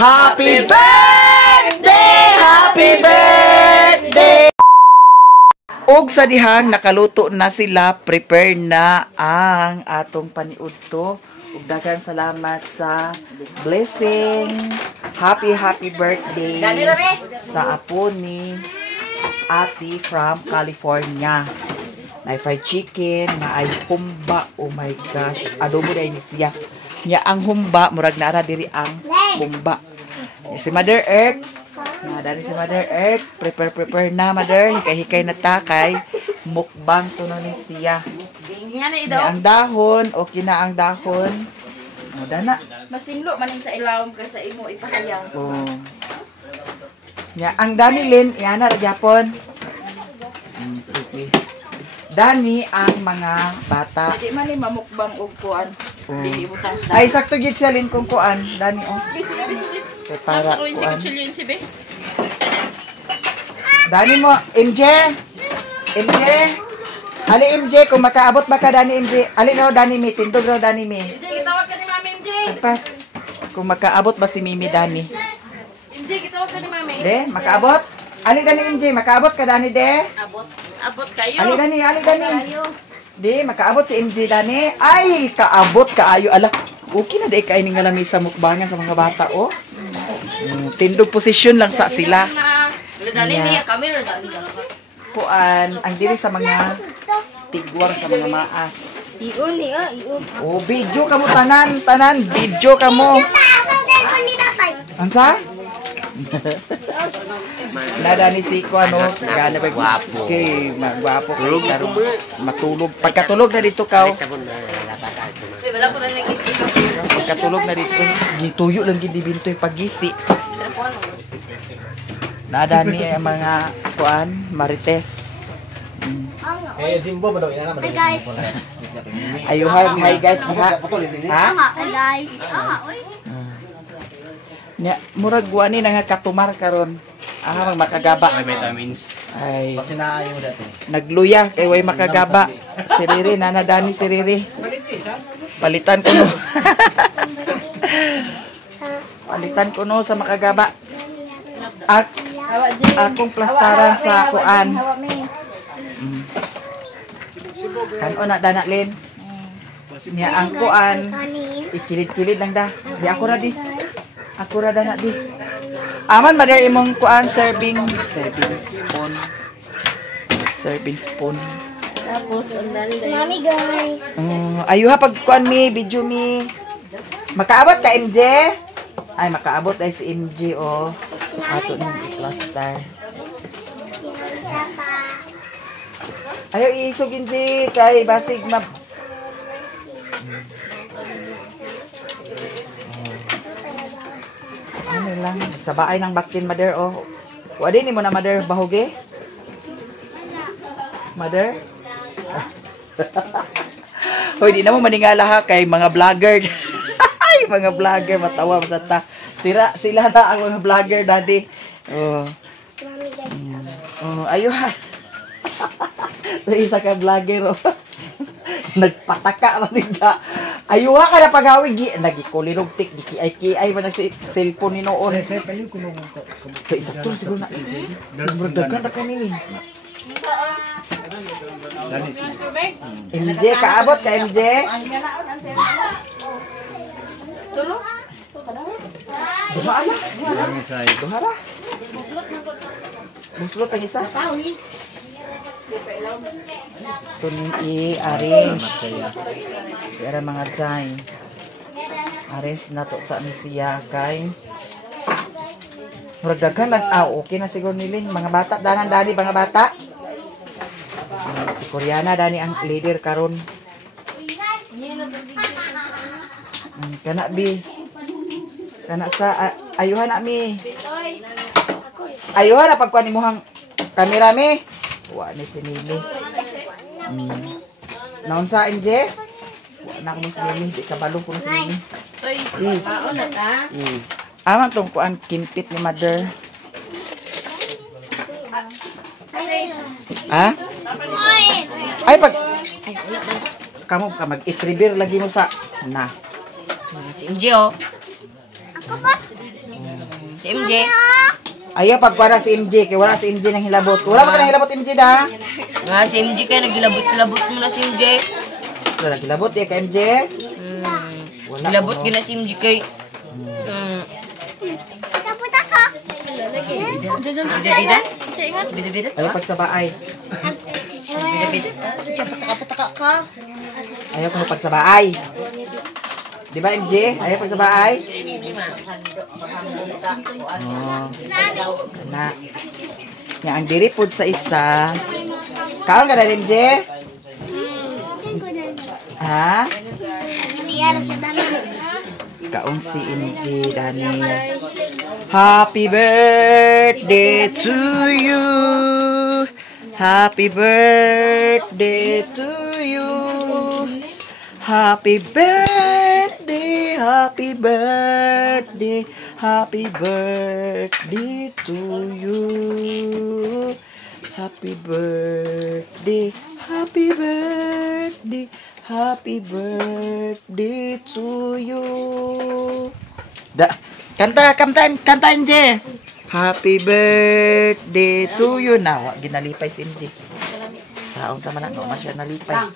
Happy birthday! Happy birthday! Og sa dihang nakaluto na sila, prepare na ang atong paniudto. Ug daghang salamat sa blessing. Happy birthday sa apo ni Ate from California. Na fried chicken, na ay humba. Oh my gosh. Adobo dahil ni siya. Nya ang humba, murag nara diri ang humba. Si Mother Earth. Na dari si Mother Earth. Prepare na, Mother. Hikay-hikay na takay. Mukbang to na ni siya. Nya ang dahon. Okay na ang dahon. O, dana. Masinlo maning sa ilawom ka sa imo ipahayang. Oh. Nya ang Danilin, yan na Japon. Sige. Dani ang mga bata. Di man ni mamukbang og kuan. Di ibutang sa. Ay sakto gid siya lin kung kuan. Dani oh. Kay para Ako kuan. yung sibe. Dani mo MJ. MJ. Ali MJ kung makaabot ba ka Dani MJ. Ali no Dani mi tindog raw Dani mi. MJ gitawag ka ni Mami MJ. Tapos kung makaabot ba si Mimi Dani. MJ gitawag ka ni Mami. De, makaabot? Ali Dani MJ, makaabot ka Dani de? Abot kayo. Ali Dani. Di, makaabot si MJ Dani. Ay, kaabot kaayo ala. Okay na day kainin nga lami sa mukbangan sa mga bata oh. Tindog posisyon lang sa sila. Dali niya camera dali. Kuan, ang diri sa mga tigwar sa mga maas. Iun. Oh, video kamo tanan, video kamo. Ansa? Nada ni si ko ano, gana ba gwapo. Okay, magwapo kay karon matulog. Pagkatulog na dito kaw. Wala ko na nag-isip. Pagkatulog na dito, gituyo lang gid bintoy pagisi. Nada ni mga kuan, marites. Eh, Jimbo ba daw? Hi guys. Ayuhan, hi guys diha. Ha? Hi guys. Nya murag guani na nga katumar karon. Ah, makagaba. May vitamins. Ay, Kasi naayo mo dati. nagluya kay way makagaba. Siriri nanadani siriri. Palitan ko no. Palitan ko no sa makagaba. At akong plastaran sa kuan. Kanon na dana Lin. Nya ang kuan ikilid-kilid lang da. Di ako ra di. Ako ra dana di. Aman ba der imong kuan serving spoon. Serving spoon. Tapos ang dali dali. Mami guys. Ayuha pag kuan mi, video mi. Makaabot ka MJ? Ay makaabot ay si MJ oh. Ato nang i-plaster. Ayo isog MJ kay basig ma. Ano lang, sa bahay ng baktin mother oh. Wadi ni mo na mother bahuge? Mother? Hoy, di na mo maningala ha kay mga vlogger. Ay, mga vlogger matawa sa ta. Sila na ang mga vlogger daddy. Oh. Oh, ayo ha. Isa ka vlogger oh. Nagpataka ra niga. Ayuha ka na pagawig nagikulinog tik gikiay man si cellphone ni noon. Sa pali ko nung ko. Kay sakto siguro na. Murdagan na kami ni. MJ kaabot ka MJ. Tulo. Dumaan na. Ang isa ito. Duhara. Muslot ang isa. Tuning i-arrange. Kaya mga dyan. Arrange na to sa siya kay. Muragdagan lang. Okay na siguro nilin. Mga bata. Danan dani mga bata. Si Koreana dani ang leader karon. Kana bi. Kana sa ayuhan na mi. Ayuhan na pagkuhan ni mohang kamera mi. Wa ni si Mimi. Naon sa MJ? Wa na ko si Mimi, di kabalo ko si Mimi. Oy, baon na ta. Aman tong kuan kinpit ni mother. Ha? Ay pag kamo ka mag-itribir lagi mo sa na. Si MJ oh. Ako ba? Si MJ. Ayaw pagpara si MJ, kaya wala si MJ nang hilabot. Wala mo ka nang hilabot MJ da? Nga, si MJ kayo, nagilabot-labot mo na si MJ. Wala hilabot ya ka MJ? Wala. Gilabot gina si MJ kayo. Puta-puta ka. Bida-bida? Bida-bida? Ayaw pagsabaay. Bida-bida? Pataka-pataka ka. Ayaw ko pagsabaay. Di ba MJ? Ayaw pagsabaay? Na. Nga ang diripod sa isa. Kaon ka na MJ? Ha? Nangyari sa dami. Kaon si MJ Dani. Happy birthday to you. Happy birthday to you. Happy birthday, happy birthday, happy birthday to you. Happy birthday, happy birthday, happy birthday to you. Kanta MJ. Happy birthday to you. Nawa, ginalipay si MJ. Saon tama na, no, masya nalipay.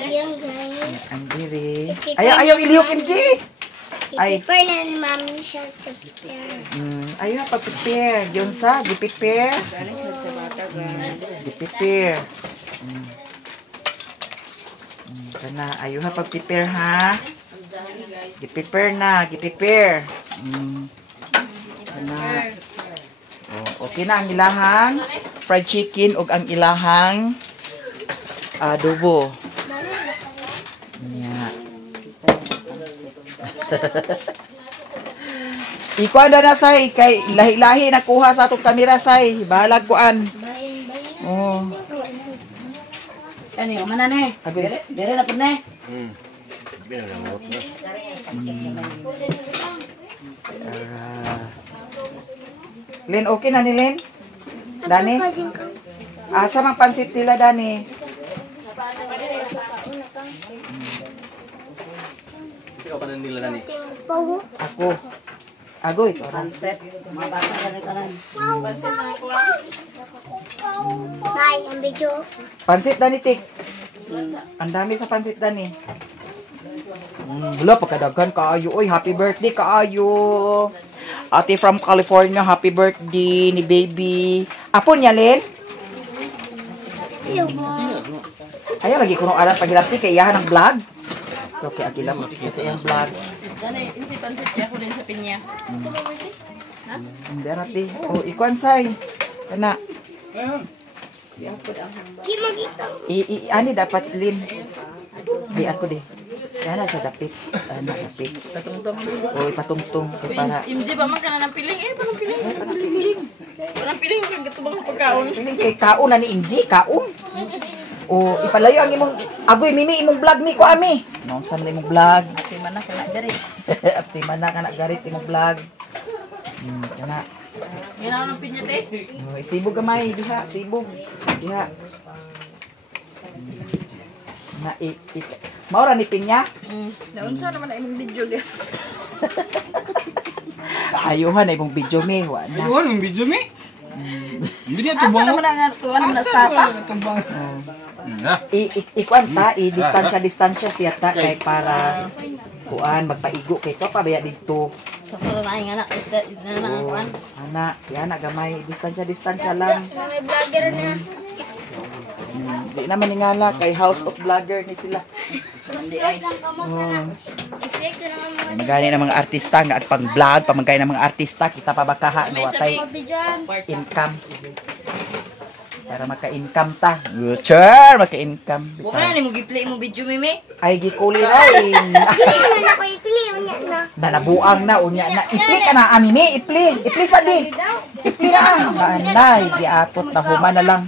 Ayun guys. Ang diri. Ayaw ilihok MJ. Ay. I-prepare na ni Mami siya to prepare. Ayaw pag-prepare. Diyon sa, di-prepare. Di-prepare. Kana, ayaw ha pag-prepare ha. Gi-prepare na, gi-prepare. Kana. Oh, okay na ang ilahang fried chicken ug ang ilahang adobo. Yeah. Ikuan na say kay lahi-lahi nakuha sa atong kamera say. Bahalag kuan. Oh. Ano yung manane? Dire na po na. Len, okay na ni Len? Dani? Asa mang pansit nila, Dani? Ikaw pa nila Dani. Pawo. Ako. Agoy. Nay, ang video. Pansit, Dani, tik. Ang dami sa pansit, Dani. Wala, pagkadaghan kaayo. Oy, happy birthday kaayo. Ate from California, happy birthday ni baby. Apo niya, Len? Ayaw mo. Ayaw, lagi ko nung alam paghilapti kay iyahan ng vlog. Okay, agila mo. Kasi yung vlog. Dani, insi-pansit niya ako din sa pinya. Hindi natin. Oh, ikuan say. Kana. Ani dapat Lin. Di ako di. Yana sa dapit. Ana dapit. Oh, ipatungtong kay para. MJ ba man ka na ng piling? Parang piling. Walang piling kang gatubang pagkaon. Piling kay kaon na ni Inji, kaon. Oh, ipalayo ang imong agoy mimi imong vlog mi ko ami. Nausan na imong vlog. Ate man na kana diri. Ati man na kana garit imong vlog. Kana. Yan ako ng pinya te. Oh, sibog gamay diha, sibog. Diha. Na maura ni pinya. Naunsa naman na imong video dia. Ayuhan na imong video mi, wa na. Ayun, yung video mi. Hindi niya Asa tubang. naman ang tuwan na tasa? Ikuan ta, distansya siya ta kay para kuan magpaigo kay to pa baya dito. Sa para na nga na isda na ang kuan. Ana, yana gamay distansya lang. May vlogger na. Di naman ingala kay House of Vlogger ni sila. Excited na naman mga Magani ng mga artista nga at pang-vlog, pamagay ng mga artista kita pa bakaha no atay videoan. income. Para maka-income ta. Sure, maka-income. Bukan ni mo gi-play mo video mimi. Ay gikuli ray. Pili na ko ipili unya na. Nanabuang na unya na. Ipli ka na amimi, ipli sa di. Ipli na. Anay, giatot na human na lang.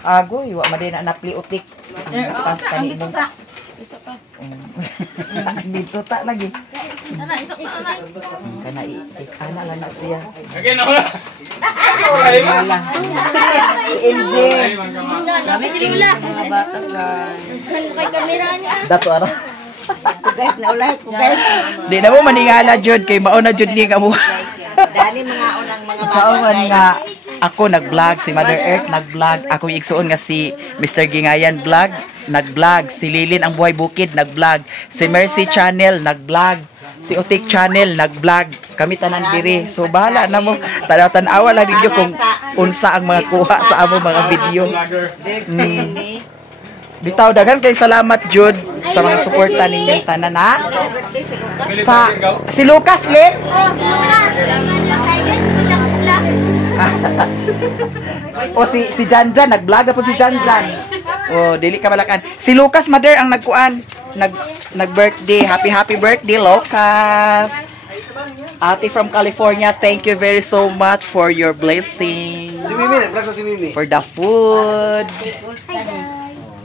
Agoy, wa man din na napli utik. Ang taas kani mo. Isa pa. Dito ta lagi. Sana isa pa na. Kana ana lang na siya. Again ako na. Wala. Si MJ. Sabi si Lula. Mga bata guys. Kay kamera niya. Dato ara. Guys, naulay ko guys. Di na mo maningala jud kay mao na jud ni nga mo. Dali mga unang mga Sauman nga ako nag-vlog, si Mother Earth nag-vlog, ako yung igsuon nga si Mr. Gingayan vlog, nag-vlog, si Lilin ang Buhay Bukid nag-vlog, si Mercy Channel nag-vlog, si Utik Channel nag-vlog, kami tanan diri. So bahala na mo, tanaw-tanawa lang ninyo kung unsa ang mga kuha sa amo mga video. Bitaw dagan kay salamat jud sa mga suporta ninyo tanan ha. Sa si Lucas Lim. Oh, Lucas. Patay guys, kusa-kusa. O si Janjan nag-vlog na po si Janjan. Oh, dili ka malakan. Si Lucas Mother ang nagkuan, nag-birthday. Happy birthday Lucas. Ate from California, thank you very so much for your blessing. Si Mimi, nag-vlog sa si Mimi. For the food.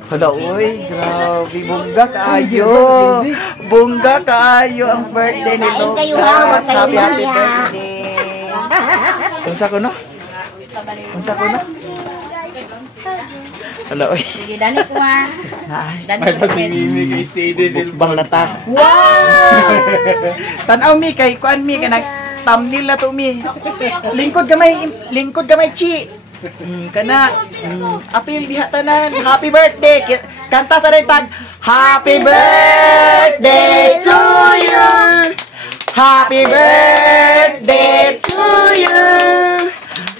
Hala, uy, grabe, bongga kaayo. Bongga kaayo ang birthday ni Kain kayo, Lucas. ha? Happy Kain birthday. Unsa ko no? Unsa ko no? Hala, uy. Sige, dani ko ha. May pa si Mimi kay steady Bang na ta. Wow! Tanaw mi kay kuan mi kay nag thumbnail na to mi. Lingkod gamay chi. Kana apil diha tanan. Happy birthday. Kanta sa tag Happy birthday to you. Happy birthday to you.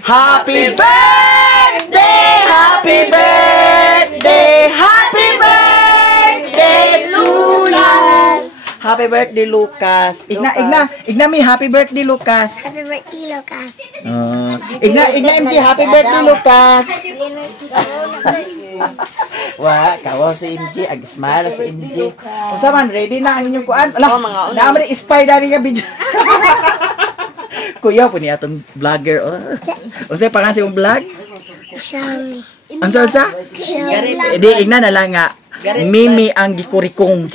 Happy birthday. Happy birthday. Happy birthday to you. Happy birthday Lucas. Igna mi happy birthday Lucas. Happy birthday, Lucas. Igna MG happy birthday Lucas. Wa, kawo si MG, ag-smile si MG. Unsa man ready na ang inyong kuan? Ala, naamri inspire dali nga video. Kuya po niya atong vlogger. Unsa pangalan imong vlog? Xiaomi. Unsa? Di igna na lang nga. Mimi ang gikurikong.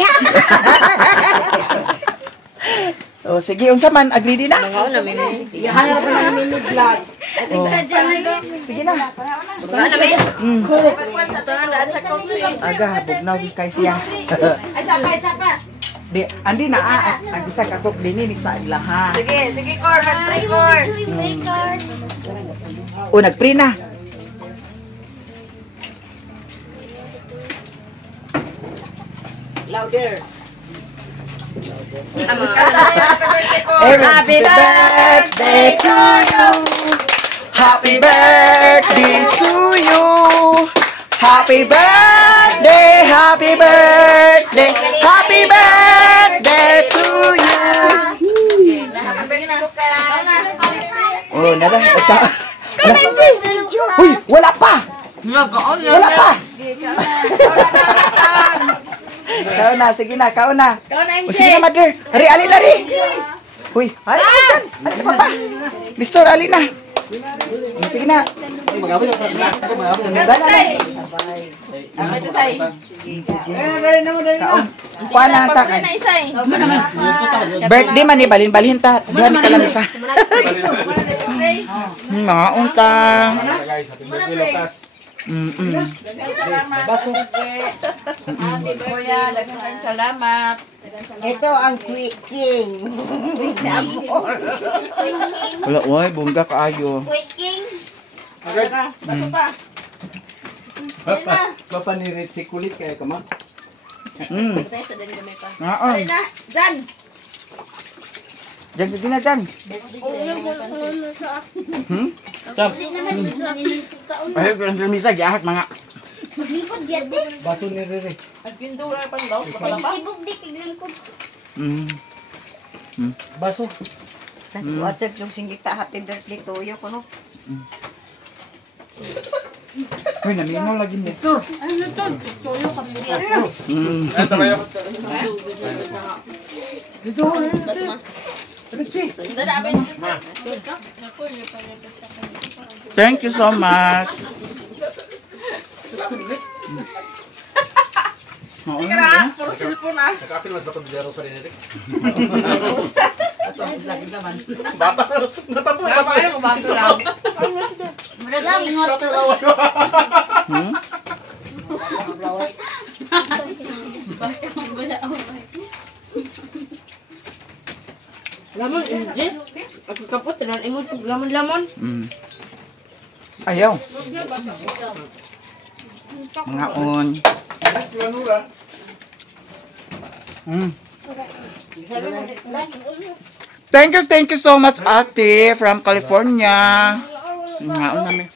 Oh, sige, unsa man agree din na? Mga una, Mimi. Hanap pa ng mini vlog. Sige na. Mga na, Mimi. Cook. Sa tungan daan sa coffee. Aga, bugnaw di kay siya. Ay, sapa. Di, andi na ang isa ka cook dinhi ni sa ilaha. Sige, Cor. Mag-pray, Cor. O nagpre na. Louder. Happy birthday to you. Happy birthday to you. Happy birthday, happy birthday, happy birthday to you. Oh, nada. Uy, wala pa. Wala pa. Kau na, sige na, kau na. O, sige na, mother. Hari, ali, lari. Uy, ali, dyan. Ali pa pa. Mister, ali na. O, sige na. Mag-abot sa vlog. Mag-abot sa Dala na. Kaon. Kuha na ta. Birthday man ni, balin-balin ta. Diyan ka lang isa. Mga unta. guys, happy birthday Lucas. Baso. Kuya, daghang salamat. Ito ang Quick King. Quick na amor. Wala, uy, bongga kaayo. King. Baso pa. Papa ni Richie kulit kaya ka ma. Ngaon. Jan. Diyan, sige na, dyan. Cham. Ay, kung lamisa, giahak mga. Maglingkod yan din. Baso ni Riri. Agpindura pa daw. Kapalapa. Sibog di, kaglingkod. Baso. Water yung singgita happy birthday to you kuno. Uy, naminaw lagi ni. Mister. Ano to? Tuyo ka mo yan. Ito kayo. Dito, Richie. Thank you so much. Kira, puro cellphone ah. Nakapil mas bato bidaro sa dinetik. Bata. Natapo. Ano ko ba ito lang? Muragang ingot. Shot yung lawan ko. Lamon, hindi. Pagkakapot, tanan imong lamon-lamon. Ayaw. Mga on. Thank you so much, Ate, from California. Mga on namin.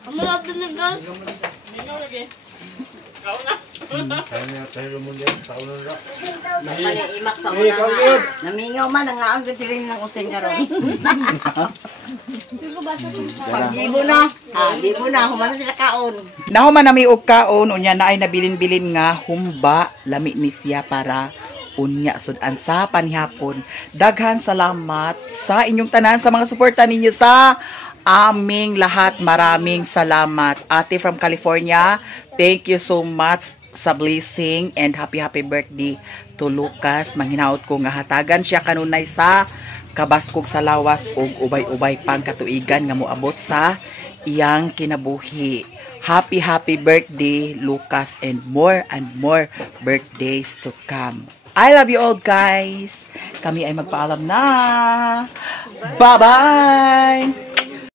Ang mga dinigas. Mingaw lagi. Ikaw na. Mali imak sa una nga. Namingaw man, nangaon ka sila ng usay nga ron. Hindi ko basa kung Pag-ibo na. Libo na. Humano sila kaon. Nahuman na may og kaon, unya na ay nabilin-bilin nga humba, lami ni siya para unya sudan sa panihapon. Daghan salamat sa inyong tanan sa mga suporta ninyo sa aming lahat. Maraming salamat. Ate from California, thank you so much sa blessing and happy birthday to Lucas. Manghinaot ko nga hatagan siya kanunay sa kabaskog sa lawas ug ubay-ubay pang katuigan nga moabot sa iyang kinabuhi. Happy birthday, Lucas, and more birthdays to come. I love you all, guys. Kami ay magpaalam na. Bye-bye!